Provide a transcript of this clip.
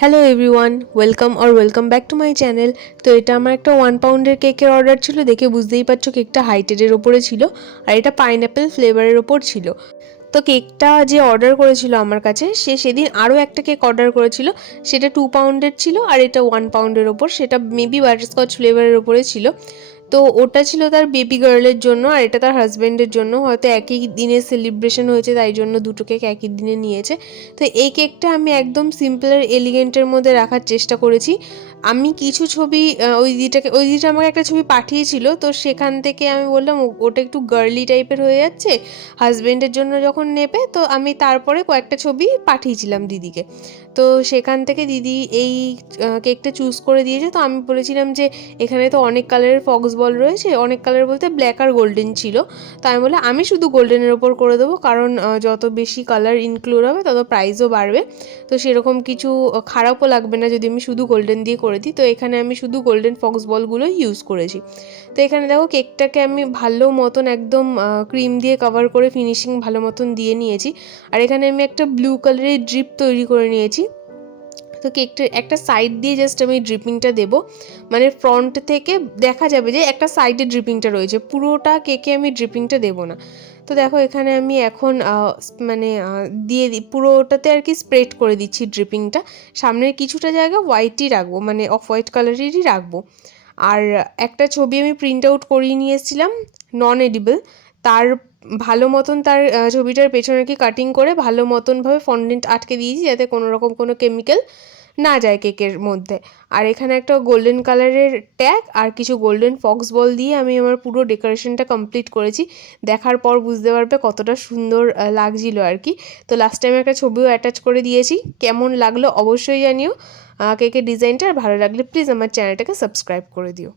Hello everyone welcome or welcome back to my channel তো এটা আমার একটা ওয়ান পাউন্ডের কেকের অর্ডার ছিল, দেখে বুঝতেই পারছ কেকটা হাইটেডের ওপরে ছিল আর এটা পাইনঅ্যাপেল ফ্লেভারের ওপর ছিল। তো কেকটা যে অর্ডার করেছিল আমার কাছে, সে সেদিন আরও একটা কেক অর্ডার করেছিল। সেটা টু পাউন্ডের ছিল আর এটা ওয়ান পাউন্ডের ওপর সেটা মেবি বাটারস্কচ ফ্লেভারের ওপরে ছিল। তো ওটা ছিল তার বেবি গার্লের জন্য আর এটা তার হাজব্যান্ডের জন্য। হয়তো একই দিনে সেলিব্রেশন হয়েছে, তাই জন্য দুটো কেক একই দিনে নিয়েছে। তো এই কেকটা আমি একদম সিম্পল আর এলিগেন্টের মধ্যে রাখার চেষ্টা করেছি। আমি কিছু ছবি ওই দিদিটাকে ওই দিদিটা আমাকে একটা ছবি পাঠিয়েছিল। তো সেখান থেকে আমি বললাম, "ও- ওটা একটু গার্লি টাইপের হয়ে যাচ্ছে। হাজব্যান্ডের জন্য যখন নেবে, তো আমি তারপরে কয়েকটা ছবি পাঠিয়েছিলাম দিদিকে। তো সেখান থেকে দিদি এই কেকটা চুজ করে দিয়েছে। তো আমি বলেছিলাম যে, এখানে তো অনেক কালারের ফক্স বল রয়েছে, অনেক কালার বলতে ব্ল্যাক আর গোল্ডেন ছিল। তাই বলে আমি শুধু গোল্ডেনের ওপর করে দেবো, কারণ যত বেশি কালার ইনক্লুড হবে, তত প্রাইসও বাড়বে। তো সেরকম কিছু খারাপও লাগবে না যদি আমি শুধু গোল্ডেন দিয়ে করে দিই। তো এখানে আমি শুধু গোল্ডেন ফক্স বলগুলো ইউজ করেছি। তো এখানে দেখো কেকটাকে আমি ভালো মতন একদম ক্রিম দিয়ে কভার করে ফিনিশিং ভালো মতন দিয়ে নিয়েছি। আর এখানে আমি একটা ব্লু কালারের ড্রিপ তৈরি করে নিয়েছি। তো কেকটার একটা সাইড দিয়ে জাস্ট আমি ড্রিপিংটা দেবো। মানে ফ্রন্ট থেকে দেখা যাবে যে একটা সাইডে ড্রিপিংটা রয়েছে। পুরোটা কেকে আমি ড্রিপিংটা দেবো না। তো দেখো এখানে আমি এখন মানে দিয়ে দিই পুরোটাতে আর কি স্প্রেড করে দিচ্ছি ড্রিপিংটা সামনের কিছুটা জায়গা হোয়াইটই রাখব মানে অফ হোয়াইট কালারেরই রাখব। আর একটা ছবি আমি প্রিন্ট আউট করিয়ে নিয়ে এসেছিলাম নন এডিবল তার ভালো মতন তার ছবিটার পেছনে কি কাটিং করে ভালো মতনভাবে ফন্ডেন্ট আটকে দিয়েছি যাতে কোনো রকম কোনো কেমিক্যাল না যায় কেকের মধ্যে। আর এখানে একটা গোল্ডেন কালারের ট্যাগ আর কিছু গোল্ডেন ফক্স বল দিয়ে আমি আমার পুরো ডেকোরেশনটা কমপ্লিট করেছি। দেখার পর বুঝতে পারবে কতটা সুন্দর লাগছিল আর কি। তো লাস্ট টাইম একটা ছবিও অ্যাটাচ করে দিয়েছি। কেমন লাগল অবশ্যই জানিও। কেকের ডিজাইনটা আর ভালো লাগলে প্লিজ আমার চ্যানেলটাকে সাবস্ক্রাইব করে দিও।